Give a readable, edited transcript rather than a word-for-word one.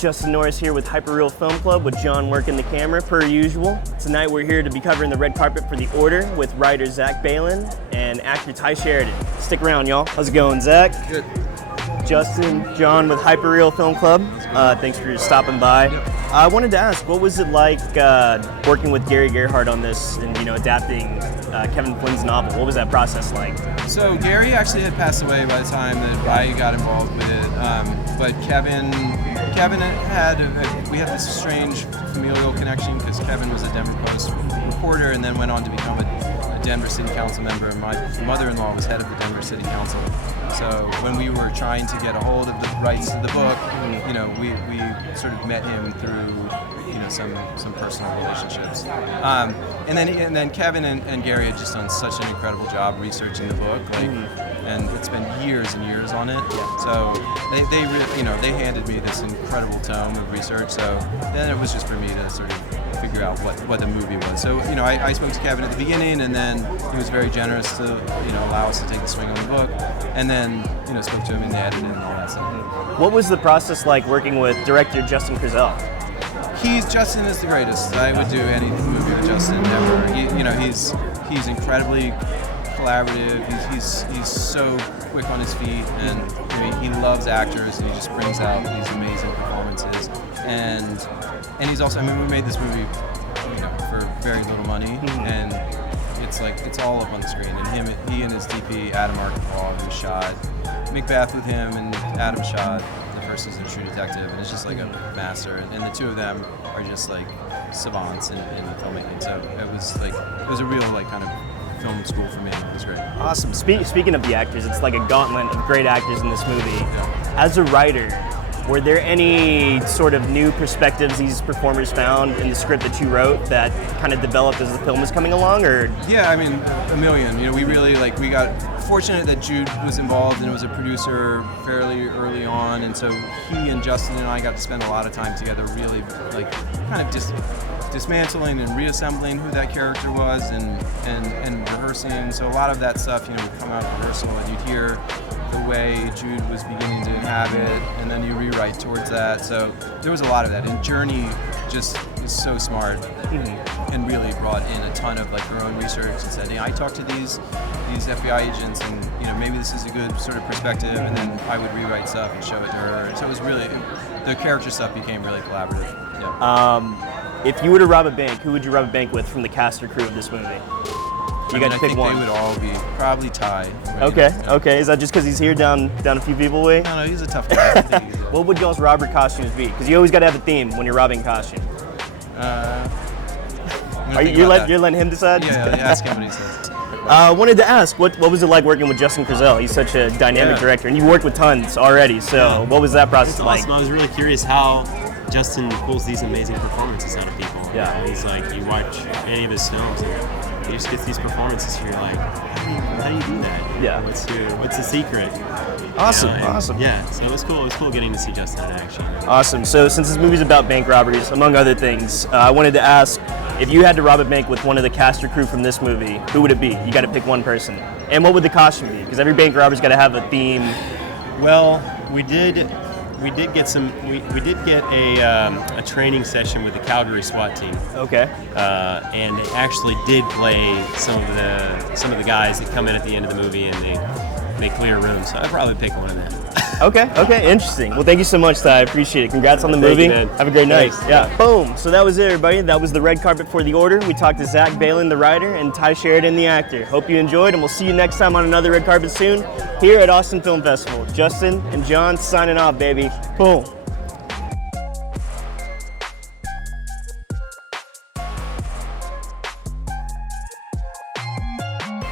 Justin Norris here with Hyperreal Film Club with John working the camera per usual. Tonight we're here to be covering the red carpet for The Order with writer Zack Baylin and actor Tye Sheridan. Stick around, y'all. How's it going, Zach? Good. Justin, John with Hyperreal Film Club. Thanks for stopping by. Yep. I wanted to ask, what was it like working with Gary Gerhardt on this and adapting Kevin Flynn's novel? What was that process like? So Gary actually had passed away by the time that I got involved with it, but Kevin we had this strange familial connection because Kevin was a Denver Post reporter and then went on to become a Denver City Council member, and my mother-in-law was head of the Denver City Council. So when we were trying to get a hold of the rights to the book, we sort of met him through some personal relationships. And then Kevin and Gary had just done such an incredible job researching the book, and it's been years and years on it. So they handed me this incredible tome of research. So then it was just for me to sort of figure out what the movie was. So I spoke to Kevin at the beginning, and then he was very generous to allow us to take the swing on the book, and then spoke to him in the editing and all that stuff. What was the process like working with director Justin Kurzel? Justin is the greatest. I would do any movie with Justin ever. He's incredibly collaborative. He's so quick on his feet, and he loves actors, and he just brings out these amazing performances. And he's also, we made this movie, for very little money, and it's all up on the screen. And he and his DP Adam Archibald, who shot Macbeth with him, and Adam shot the first season of True Detective, and it's just like a master. And the two of them are just like savants in filmmaking. So it was a real kind of film school for me. It was great. Awesome. Speaking of the actors, it's like a gauntlet of great actors in this movie. Yeah. As a writer, were there any sort of new perspectives these performers found in the script that you wrote that kind of developed as the film was coming along, or? Yeah, a million. We really we got fortunate that Jude was involved and was a producer fairly early on, and so he and Justin and I got to spend a lot of time together, really kind of just dismantling and reassembling who that character was and rehearsing. So a lot of that stuff, would come out of rehearsal, and you'd hear the way Jude was beginning to inhabit, and then you rewrite towards that. So there was a lot of that. And Journey just is so smart and really brought in a ton of her own research and said, I talked to these FBI agents, and maybe this is a good sort of perspective, and then I would rewrite stuff and show it to her. And so it was really, the character stuff became really collaborative. Yeah. If you were to rob a bank, who would you rob a bank with from the cast or crew of this movie? You got to pick one. They would all be probably Tye. Okay. Is that just because he's here down a few people away? No, he's a tough guy. What would y'all's robber costumes be? Because you always got to have a theme when you're robbing costume. You're letting him decide? Yeah, ask him what he says. I wanted to ask, what was it like working with Justin Kurzel? He's such a dynamic director, and you worked with tons already. So what was that process like? Awesome. I was really curious how Justin pulls these amazing performances out of people. Yeah. He's you watch any of his films, and he just gets these performances, and you're like, how do you do that? Yeah. What's the secret? Awesome. Yeah, so it was cool. It was cool getting to see Justin in action. Awesome. So since this movie's about bank robberies, among other things, I wanted to ask, if you had to rob a bank with one of the cast or crew from this movie, who would it be? You got to pick one person. And what would the costume be? Because every bank robber's got to have a theme. Well, we did get a training session with the Calgary SWAT team. Okay. And they actually did play some of the guys that come in at the end of the movie, and they clear rooms. So I'd probably pick one of them. Okay, interesting. Well, thank you so much, Ty. I appreciate it. Congrats on the movie. You, man. Have a great night. Thanks. Yeah. Boom. So that was it, everybody. That was the red carpet for The Order. We talked to Zack Baylin, the writer, and Tye Sheridan, the actor. Hope you enjoyed, and we'll see you next time on another red carpet soon here at Austin Film Festival. Justin and John signing off, baby. Boom.